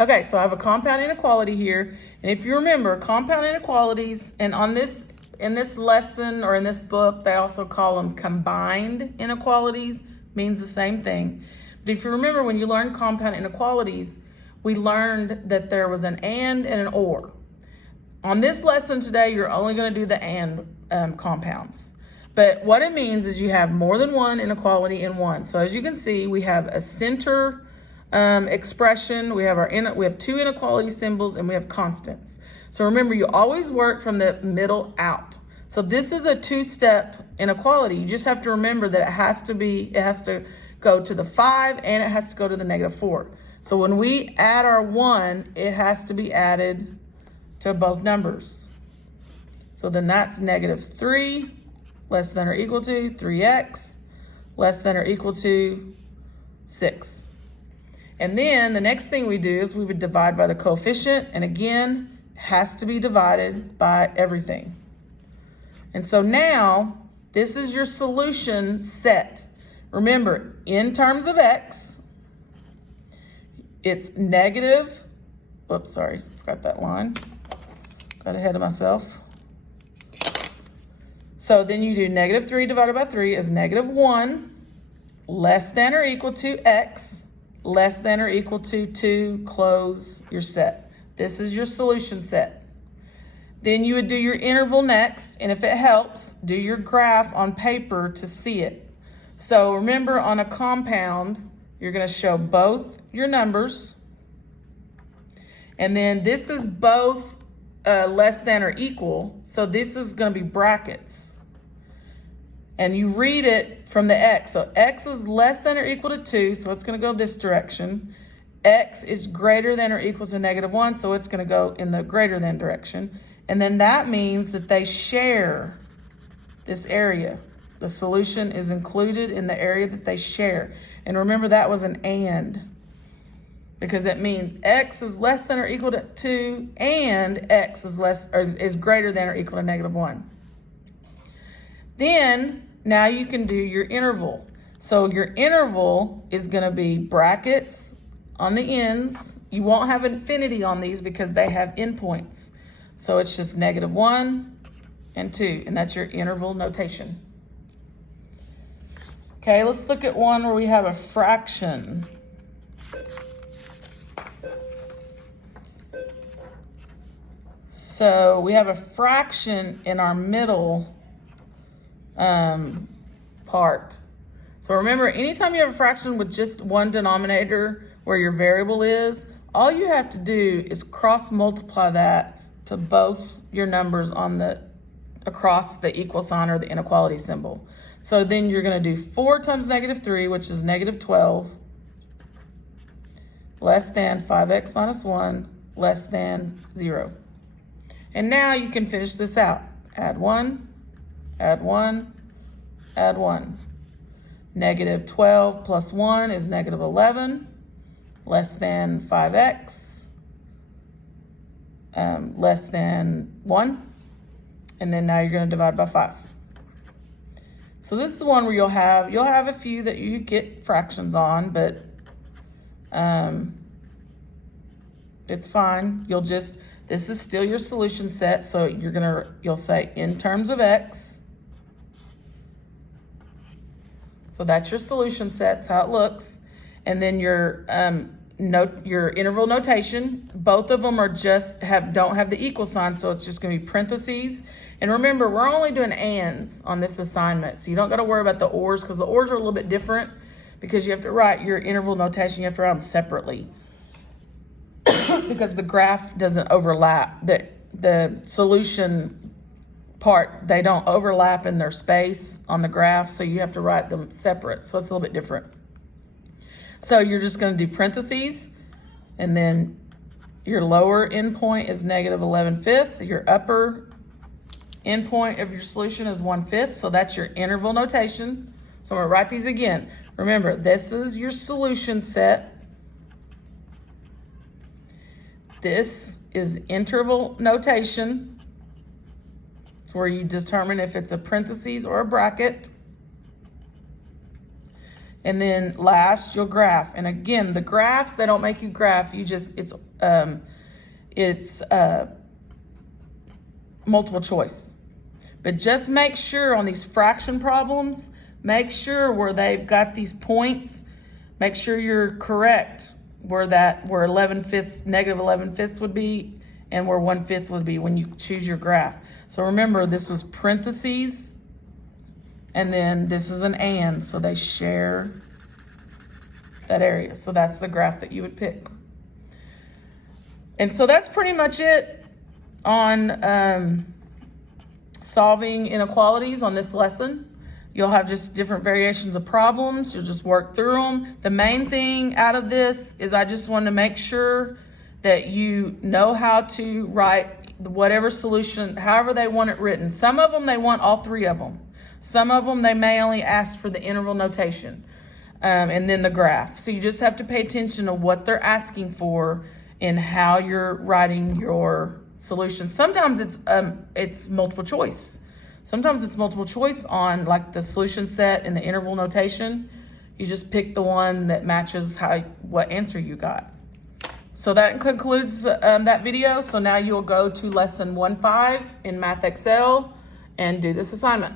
Okay, so I have a compound inequality here. And if you remember, compound inequalities, and in this lesson or in this book, they also call them combined inequalities, means the same thing. But if you remember, when you learned compound inequalities, we learned that there was an and an or. On this lesson today, you're only going to do the and compounds. But what it means is you have more than one inequality in one. So as you can see, we have a center expression, we have two inequality symbols, and we have constants. So remember, you always work from the middle out. So this is a two-step inequality. You just have to remember that it has to go to the 5 and it has to go to the -4. So when we add our 1, it has to be added to both numbers. So then that's -3 less than or equal to 3x less than or equal to 6. And then the next thing we do is we would divide by the coefficient, and again, has to be divided by everything. And so now, this is your solution set. Remember, in terms of x, it's negative, oops, sorry, forgot that line. Got ahead of myself. So then you do -3 divided by 3 is -1, less than or equal to x, less than or equal to 2, close your set. This is your solution set. Then you would do your interval next, and if it helps, do your graph on paper to see it. So remember, on a compound, you're going to show both your numbers, and then this is both less than or equal, so this is going to be brackets. And you read it from the x. So x is less than or equal to 2, so it's going to go this direction. X is greater than or equal to -1, so it's going to go in the greater than direction. And then that means that they share this area. The solution is included in the area that they share. And remember, that was an and, because it means x is less than or equal to 2 and x is greater than or equal to -1. Then, now you can do your interval. So your interval is going to be brackets on the ends. You won't have infinity on these because they have endpoints. So it's just -1 and 2, and that's your interval notation. Okay, let's look at one where we have a fraction. So we have a fraction in our middle part. So remember, anytime you have a fraction with just one denominator where your variable is, all you have to do is cross multiply that to both your numbers across the equal sign or the inequality symbol. So then you're going to do 4 times -3, which is -12, less than 5x minus 1, less than 0. And now you can finish this out. Add 1, add 1, add 1. -12 plus 1 is -11, less than 5x, less than 1. And then now you're going to divide by 5. So this is the one where you'll have a few that you get fractions on, but it's fine. This is still your solution set, so you'll say in terms of x. So that's your solution set, that's how it looks. And then your interval notation, both of them don't have the equal sign, so it's just gonna be parentheses. And remember, we're only doing ands on this assignment, so you don't gotta worry about the ors, because the ors are a little bit different, because you have to write your interval notation, you have to write them separately. Because the graph doesn't overlap, the solution part, they don't overlap in their space on the graph, so you have to write them separate, so it's a little bit different. So you're just going to do parentheses, and then your lower endpoint is -11/5, your upper endpoint of your solution is 1/5, so that's your interval notation. So I'm going to write these again. Remember, this is your solution set. This is interval notation. It's where you determine if it's a parentheses or a bracket. And then last, you'll graph. And again, the graphs, they don't make you graph. It's multiple choice. But just make sure on these fraction problems, make sure where they've got these points, make sure you're correct where 11/5, negative 11/5 would be, and where 1/5 would be when you choose your graph. So remember, this was parentheses, and then this is an and, so they share that area. So that's the graph that you would pick. And so that's pretty much it on solving inequalities on this lesson. You'll have just different variations of problems. You'll just work through them. The main thing out of this is I just want to make sure that you know how to write whatever solution, however they want it written. Some of them, they want all three of them. Some of them, they may only ask for the interval notation and then the graph. So you just have to pay attention to what they're asking for and how you're writing your solution. Sometimes it's multiple choice. Sometimes it's multiple choice on like the solution set and the interval notation. You just pick the one that matches what answer you got. So that concludes that video. So now you'll go to lesson 1.5 in Math Excel and do this assignment.